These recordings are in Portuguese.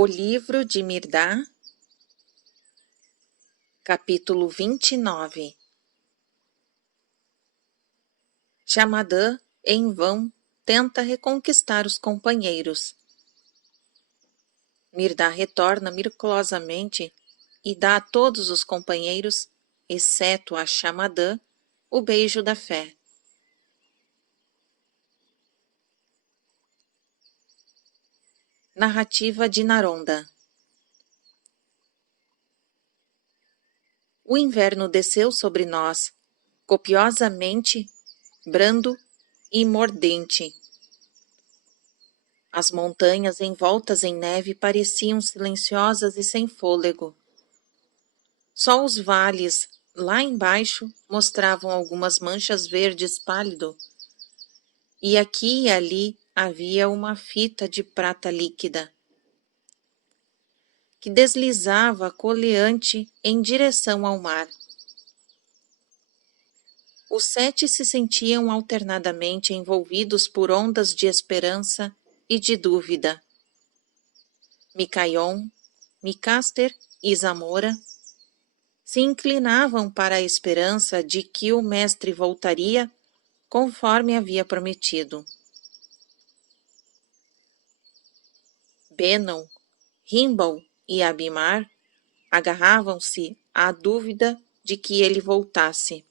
O livro de Mirdá, capítulo 29. Shamadã, em vão, tenta reconquistar os companheiros. Mirdá retorna miraculosamente e dá a todos os companheiros, exceto a Shamadã, o beijo da fé. Narrativa de Naronda. O inverno desceu sobre nós, copiosamente, brando e mordente. As montanhas envoltas em neve pareciam silenciosas e sem fôlego. Só os vales, lá embaixo, mostravam algumas manchas verdes pálido, e aqui e ali havia uma fita de prata líquida, que deslizava coleante em direção ao mar. Os 7 se sentiam alternadamente envolvidos por ondas de esperança e de dúvida. Micaion, Micaster e Zamora se inclinavam para a esperança de que o mestre voltaria conforme havia prometido. Benon, Rimbal e Abimar agarravam-se à dúvida de que ele voltasse.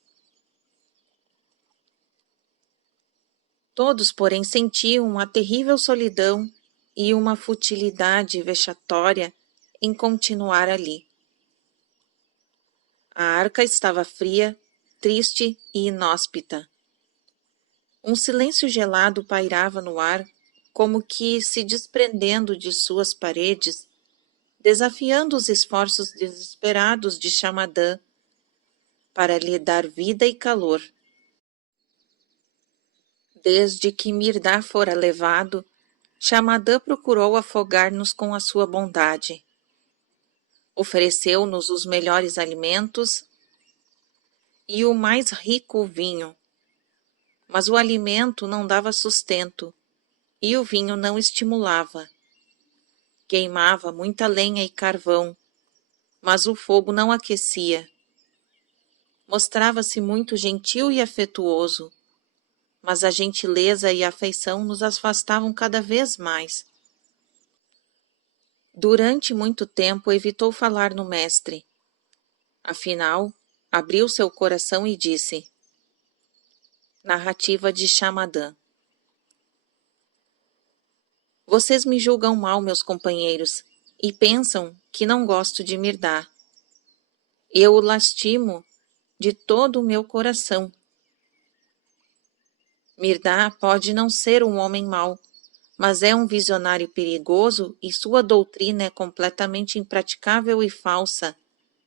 Todos, porém, sentiam a terrível solidão e uma futilidade vexatória em continuar ali. A arca estava fria, triste e inóspita. Um silêncio gelado pairava no ar, como que se desprendendo de suas paredes, desafiando os esforços desesperados de Shamadã para lhe dar vida e calor. Desde que Mirdá fora levado, Shamadã procurou afogar-nos com a sua bondade. Ofereceu-nos os melhores alimentos e o mais rico vinho, mas o alimento não dava sustento e o vinho não estimulava. Queimava muita lenha e carvão, mas o fogo não aquecia. Mostrava-se muito gentil e afetuoso, mas a gentileza e a afeição nos afastavam cada vez mais. Durante muito tempo evitou falar no mestre. Afinal, abriu seu coração e disse: Narrativa de Shamadã. Vocês me julgam mal, meus companheiros, e pensam que não gosto de Mirdá. Eu o lastimo de todo o meu coração. Mirdá pode não ser um homem mau, mas é um visionário perigoso e sua doutrina é completamente impraticável e falsa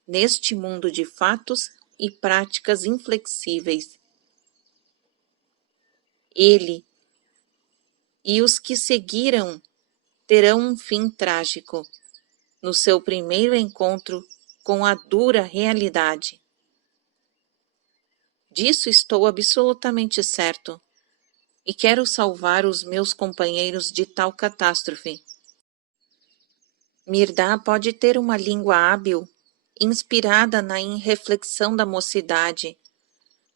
neste mundo de fatos e práticas inflexíveis. Ele e os que seguiram terão um fim trágico no seu primeiro encontro com a dura realidade. Disso estou absolutamente certo, e quero salvar os meus companheiros de tal catástrofe. Mirdá pode ter uma língua hábil, inspirada na irreflexão da mocidade,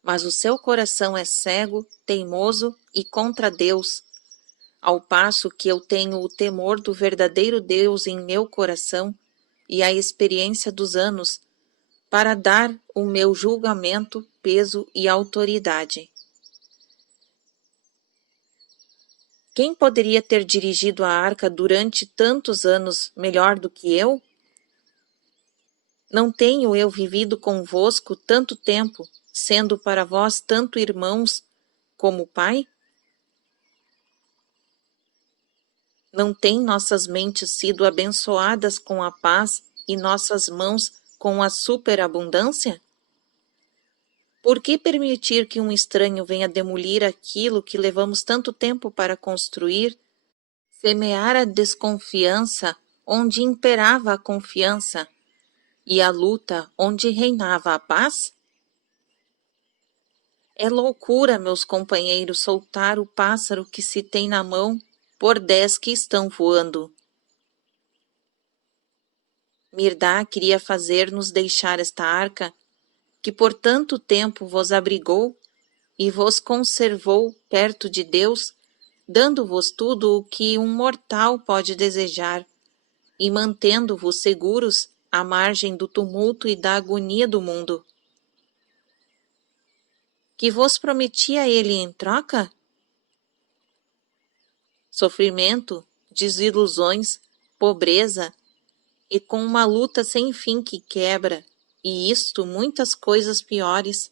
mas o seu coração é cego, teimoso e contra Deus, ao passo que eu tenho o temor do verdadeiro Deus em meu coração e a experiência dos anos para dar o meu julgamento, peso e autoridade. Quem poderia ter dirigido a arca durante tantos anos melhor do que eu? Não tenho eu vivido convosco tanto tempo, sendo para vós tanto irmãos como pai? Não têm nossas mentes sido abençoadas com a paz e nossas mãos com a superabundância? Por que permitir que um estranho venha demolir aquilo que levamos tanto tempo para construir, semear a desconfiança onde imperava a confiança e a luta onde reinava a paz? É loucura, meus companheiros, soltar o pássaro que se tem na mão por 10 que estão voando. Mirdá queria fazer-nos deixar esta arca, que por tanto tempo vos abrigou e vos conservou perto de Deus, dando-vos tudo o que um mortal pode desejar, e mantendo-vos seguros à margem do tumulto e da agonia do mundo. Que vos prometia ele em troca? Sofrimento, desilusões, pobreza, e com uma luta sem fim que quebra, e isto muitas coisas piores.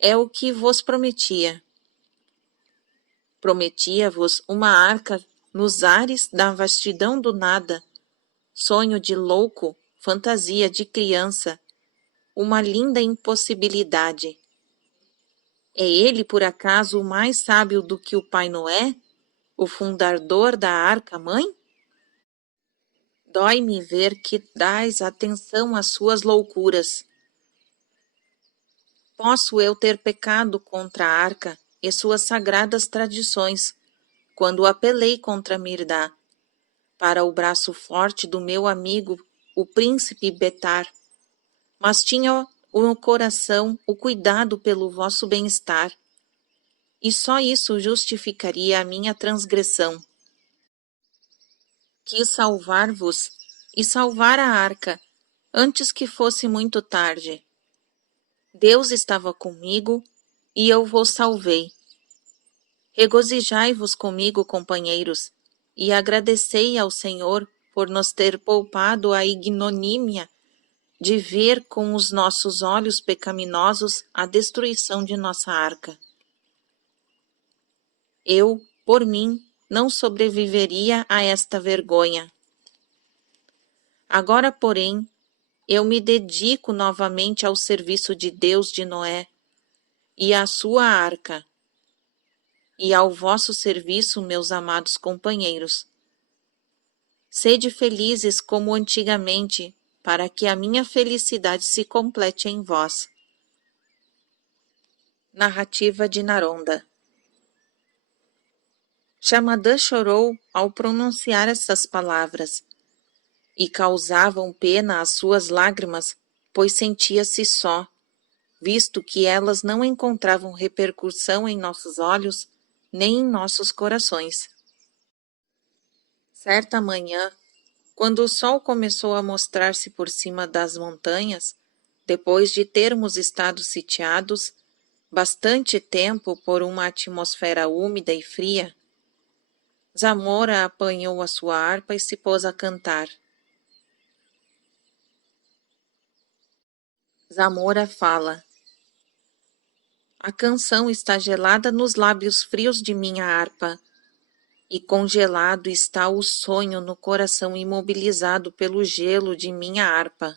É o que vos prometia. Prometia-vos uma arca nos ares da vastidão do nada, sonho de louco, fantasia de criança, uma linda impossibilidade. É ele, por acaso, mais sábio do que o Pai Noé, o fundador da arca-mãe? Dói-me ver que dais atenção às suas loucuras. Posso eu ter pecado contra a arca e suas sagradas tradições, quando apelei contra Mirdá, para o braço forte do meu amigo, o príncipe Betar, mas tinha no coração o cuidado pelo vosso bem-estar, e só isso justificaria a minha transgressão. Quis salvar-vos e salvar a arca, antes que fosse muito tarde. Deus estava comigo, e eu vos salvei. Regozijai-vos comigo, companheiros, e agradecei ao Senhor por nos ter poupado a ignomínia de ver com os nossos olhos pecaminosos a destruição de nossa arca. Eu, por mim, não sobreviveria a esta vergonha. Agora, porém, eu me dedico novamente ao serviço de Deus de Noé e à sua arca, e ao vosso serviço, meus amados companheiros. Sede felizes como antigamente, para que a minha felicidade se complete em vós. Narrativa de Naronda. Shamadã chorou ao pronunciar essas palavras, e causavam pena às suas lágrimas, pois sentia-se só, visto que elas não encontravam repercussão em nossos olhos, nem em nossos corações. Certa manhã, quando o sol começou a mostrar-se por cima das montanhas, depois de termos estado sitiados bastante tempo por uma atmosfera úmida e fria, Zamora apanhou a sua harpa e se pôs a cantar. Zamora fala. A canção está gelada nos lábios frios de minha harpa, e congelado está o sonho no coração imobilizado pelo gelo de minha harpa.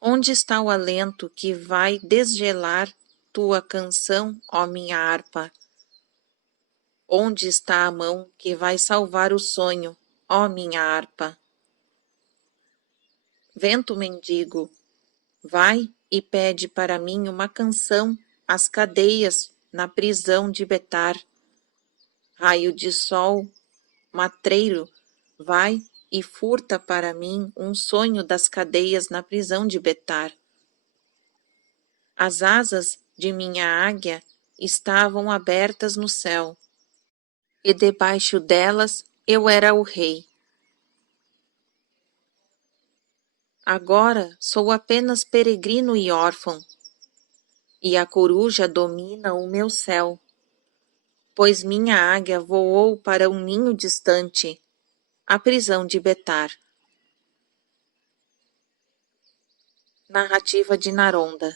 Onde está o alento que vai desgelar tua canção, ó minha harpa? Onde está a mão que vai salvar o sonho, ó minha harpa? Vento mendigo, vai e pede para mim uma canção às cadeias na prisão de Betar. Raio de sol, matreiro, vai e furta para mim um sonho das cadeias na prisão de Betar. As asas de minha águia estavam abertas no céu, e debaixo delas eu era o rei. Agora sou apenas peregrino e órfão, e a coruja domina o meu céu, pois minha águia voou para um ninho distante, a prisão de Betar. Narrativa de Naronda.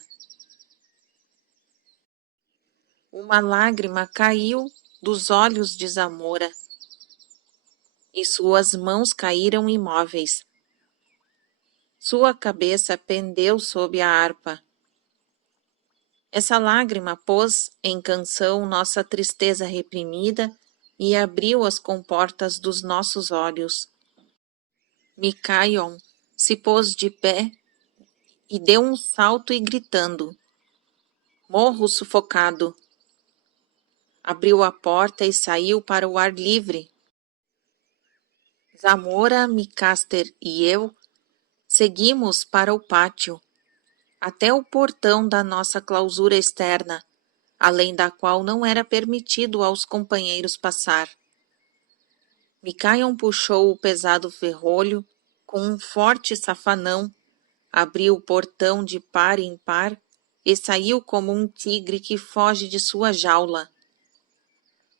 Uma lágrima caiu dos olhos de Zamora, e suas mãos caíram imóveis. Sua cabeça pendeu sob a harpa. Essa lágrima pôs em canção nossa tristeza reprimida e abriu as comportas dos nossos olhos. Micaion se pôs de pé e deu um salto e gritando. Morro sufocado. Abriu a porta e saiu para o ar livre. Zamora, Micaster e eu seguimos para o pátio, até o portão da nossa clausura externa, além da qual não era permitido aos companheiros passar. Micaion puxou o pesado ferrolho com um forte safanão, abriu o portão de par em par e saiu como um tigre que foge de sua jaula.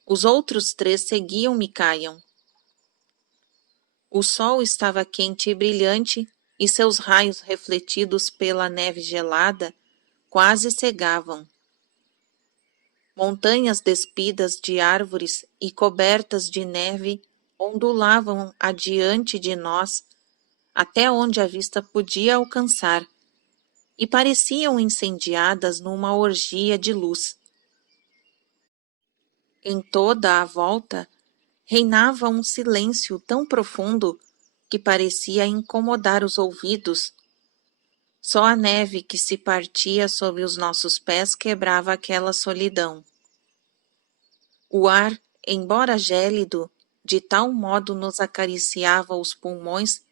Os outros 3 seguiam Micaion. O sol estava quente e brilhante, e seus raios refletidos pela neve gelada quase cegavam. Montanhas despidas de árvores e cobertas de neve ondulavam adiante de nós, até onde a vista podia alcançar, e pareciam incendiadas numa orgia de luz. Em toda a volta reinava um silêncio tão profundo que parecia incomodar os ouvidos. Só a neve que se partia sob os nossos pés quebrava aquela solidão. O ar, embora gélido, de tal modo nos acariciava os pulmões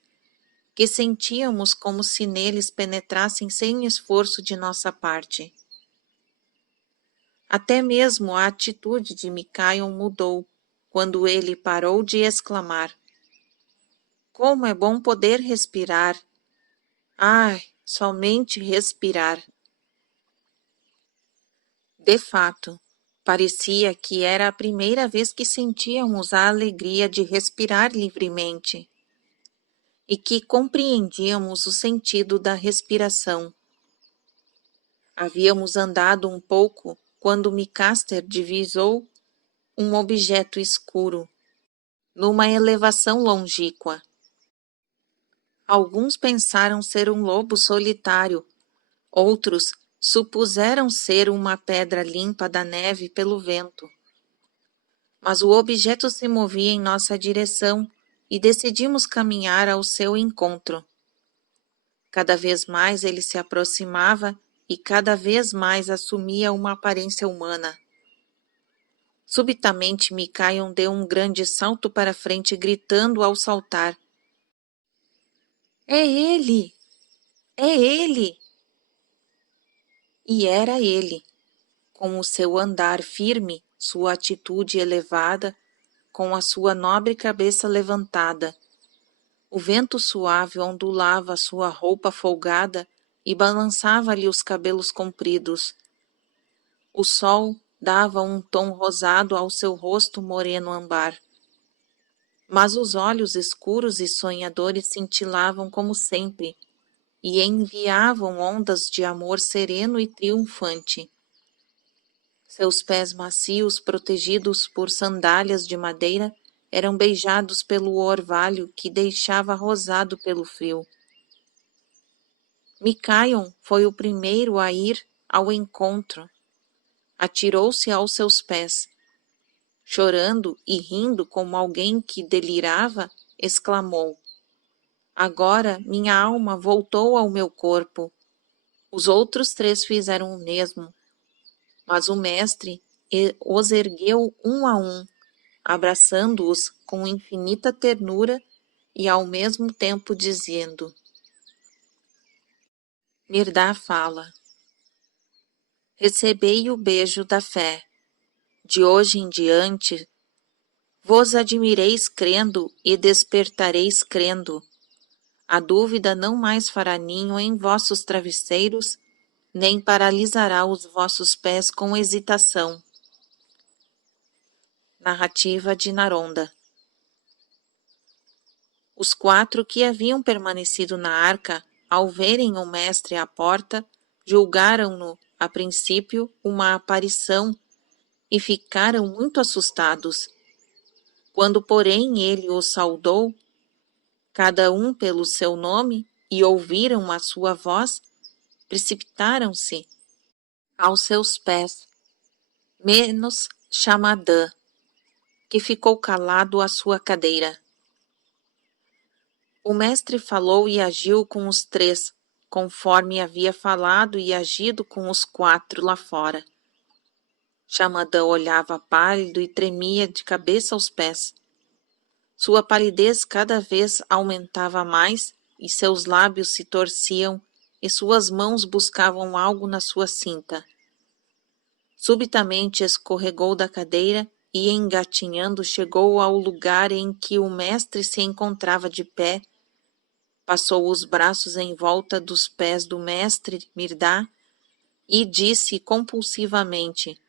que sentíamos como se neles penetrassem sem esforço de nossa parte. Até mesmo a atitude de Micaion mudou, quando ele parou de exclamar: "Como é bom poder respirar! Ai, somente respirar!" De fato, parecia que era a primeira vez que sentíamos a alegria de respirar livremente e que compreendíamos o sentido da respiração. Havíamos andado um pouco quando Micaster divisou um objeto escuro, numa elevação longínqua. Alguns pensaram ser um lobo solitário, outros supuseram ser uma pedra limpa da neve pelo vento. Mas o objeto se movia em nossa direção e decidimos caminhar ao seu encontro. Cada vez mais ele se aproximava e cada vez mais assumia uma aparência humana. Subitamente, Micaion deu um grande salto para frente, gritando ao saltar: "É ele! É ele!" E era ele, com o seu andar firme, sua atitude elevada, com a sua nobre cabeça levantada. O vento suave ondulava sua roupa folgada e balançava-lhe os cabelos compridos. O sol dava um tom rosado ao seu rosto moreno âmbar. Mas os olhos escuros e sonhadores cintilavam como sempre e enviavam ondas de amor sereno e triunfante. Seus pés macios, protegidos por sandálias de madeira, eram beijados pelo orvalho que deixava rosado pelo frio. Micaion foi o primeiro a ir ao encontro. Atirou-se aos seus pés. Chorando e rindo como alguém que delirava, exclamou: "Agora minha alma voltou ao meu corpo." Os outros 3 fizeram o mesmo, mas o mestre os ergueu um a um, abraçando-os com infinita ternura e ao mesmo tempo dizendo: Mirdá fala: "Recebei o beijo da fé. De hoje em diante, vos admireis crendo e despertareis crendo. A dúvida não mais fará ninho em vossos travesseiros, nem paralisará os vossos pés com hesitação." Narrativa de Naronda. Os 4 que haviam permanecido na arca, ao verem o mestre à porta, julgaram-no, a princípio, uma aparição e ficaram muito assustados. Quando, porém, ele os saudou, cada um pelo seu nome, e ouviram a sua voz, precipitaram-se aos seus pés, menos Xamadã, que ficou calado à sua cadeira. O mestre falou e agiu com os 3, conforme havia falado e agido com os 4 lá fora. Xamadã olhava pálido e tremia de cabeça aos pés. Sua palidez cada vez aumentava mais e seus lábios se torciam e suas mãos buscavam algo na sua cinta. Subitamente escorregou da cadeira e, engatinhando, chegou ao lugar em que o mestre se encontrava de pé, passou os braços em volta dos pés do mestre Mirdá e disse compulsivamente,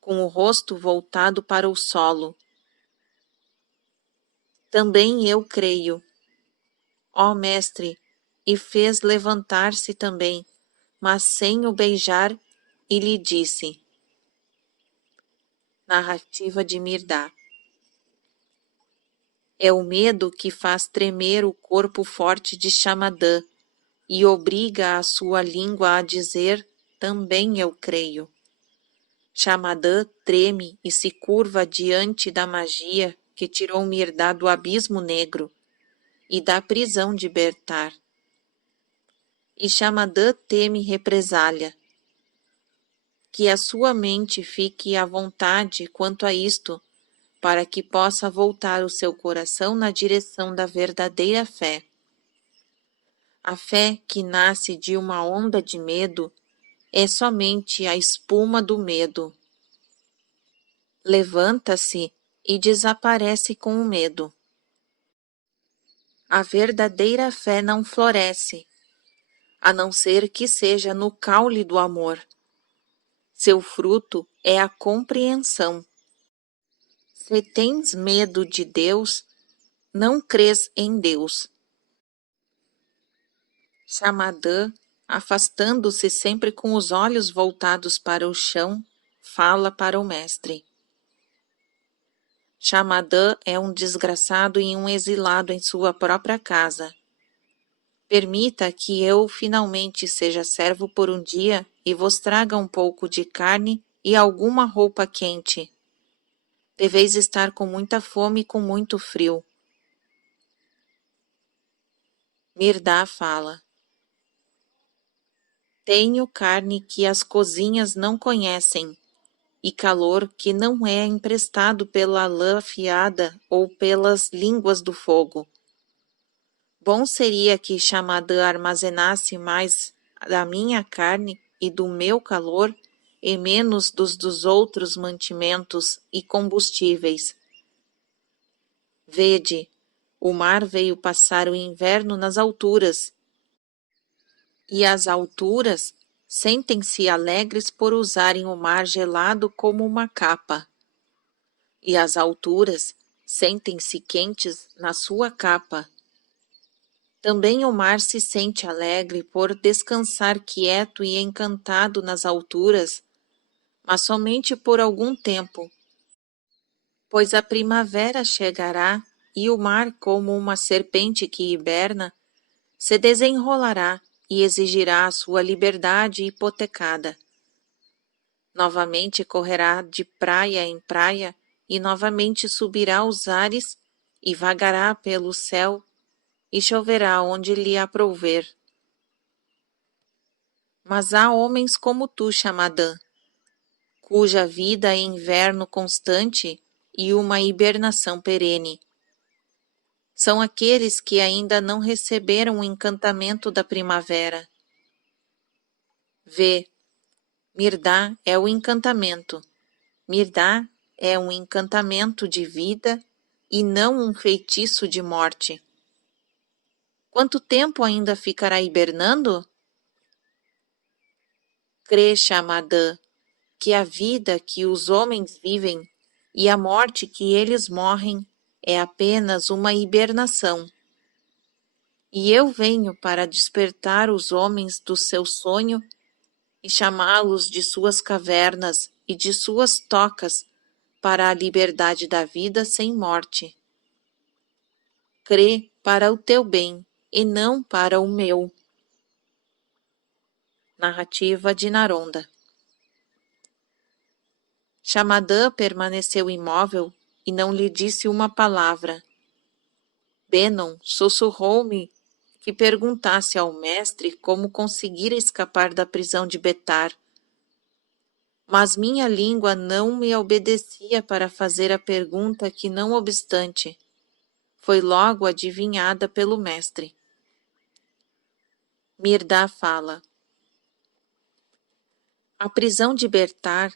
com o rosto voltado para o solo: Também eu creio, ó mestre, e fez levantar-se também, mas sem o beijar, e lhe disse. Narrativa de Mirdá. É o medo que faz tremer o corpo forte de Xamadã e obriga a sua língua a dizer, também eu creio. Xamadã treme e se curva diante da magia que tirou Mirdá do abismo negro e da prisão de Bertar. E Xamadã teme represália. Que a sua mente fique à vontade quanto a isto, para que possa voltar o seu coração na direção da verdadeira fé. A fé que nasce de uma onda de medo é somente a espuma do medo. Levanta-se e desaparece com o medo. A verdadeira fé não floresce, a não ser que seja no caule do amor. Seu fruto é a compreensão. Se tens medo de Deus, não crês em Deus. Xamadã, afastando-se sempre com os olhos voltados para o chão, fala para o mestre. Xamadã é um desgraçado e um exilado em sua própria casa. Permita que eu finalmente seja servo por um dia e vos traga um pouco de carne e alguma roupa quente. Deveis estar com muita fome e com muito frio. Mirdá fala. Tenho carne que as cozinhas não conhecem, e calor que não é emprestado pela lã afiada ou pelas línguas do fogo. Bom seria que Xamadã armazenasse mais da minha carne e do meu calor e menos dos outros mantimentos e combustíveis. Vede, o mar veio passar o inverno nas alturas, e as alturas sentem-se alegres por usarem o mar gelado como uma capa. E as alturas sentem-se quentes na sua capa. Também o mar se sente alegre por descansar quieto e encantado nas alturas, mas somente por algum tempo, pois a primavera chegará e o mar, como uma serpente que hiberna, se desenrolará e exigirá a sua liberdade hipotecada. Novamente correrá de praia em praia e novamente subirá os ares e vagará pelo céu e choverá onde lhe aprouver. Mas há homens como tu, Xamadã, cuja vida é inverno constante e uma hibernação perene. São aqueles que ainda não receberam o encantamento da primavera. Vê, Mirdá é o encantamento. Mirdá é um encantamento de vida e não um feitiço de morte. Quanto tempo ainda ficará hibernando? Crê, Xamadã, que a vida que os homens vivem e a morte que eles morrem é apenas uma hibernação. E eu venho para despertar os homens do seu sonho e chamá-los de suas cavernas e de suas tocas para a liberdade da vida sem morte. Crê para o teu bem e não para o meu. Narrativa de Naronda. Xamadã permaneceu imóvel e não lhe disse uma palavra. Benon sussurrou-me que perguntasse ao mestre como conseguira escapar da prisão de Betar. Mas minha língua não me obedecia para fazer a pergunta que, não obstante, foi logo adivinhada pelo mestre. Mirdá fala: a prisão de Bertar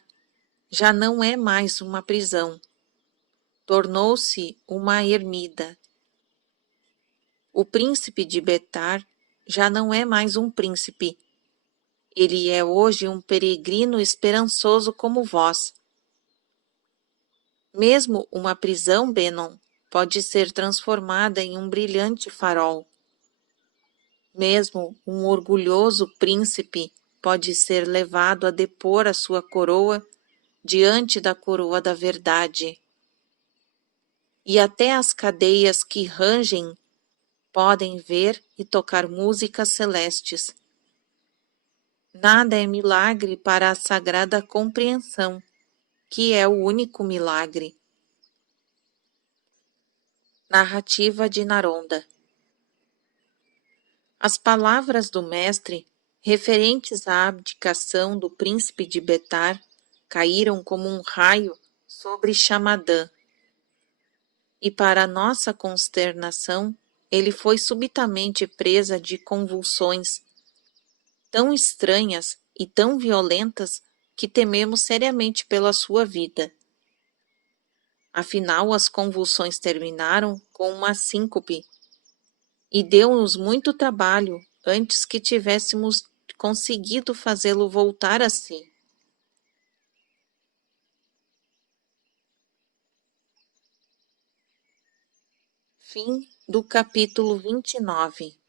já não é mais uma prisão, tornou-se uma ermida. O príncipe de Bertar já não é mais um príncipe, ele é hoje um peregrino esperançoso como vós. Mesmo uma prisão, Benon, pode ser transformada em um brilhante farol. Mesmo um orgulhoso príncipe pode ser levado a depor a sua coroa diante da coroa da verdade. E até as cadeias que rangem podem ver e tocar músicas celestes. Nada é milagre para a sagrada compreensão, que é o único milagre. Narrativa de Naronda. As palavras do mestre, referentes à abdicação do príncipe de Betar, caíram como um raio sobre Xamadã. E para nossa consternação, ele foi subitamente presa de convulsões tão estranhas e tão violentas que tememos seriamente pela sua vida. Afinal, as convulsões terminaram com uma síncope e deu-nos muito trabalho antes que tivéssemos conseguido fazê-lo voltar a si. Fim do capítulo 29.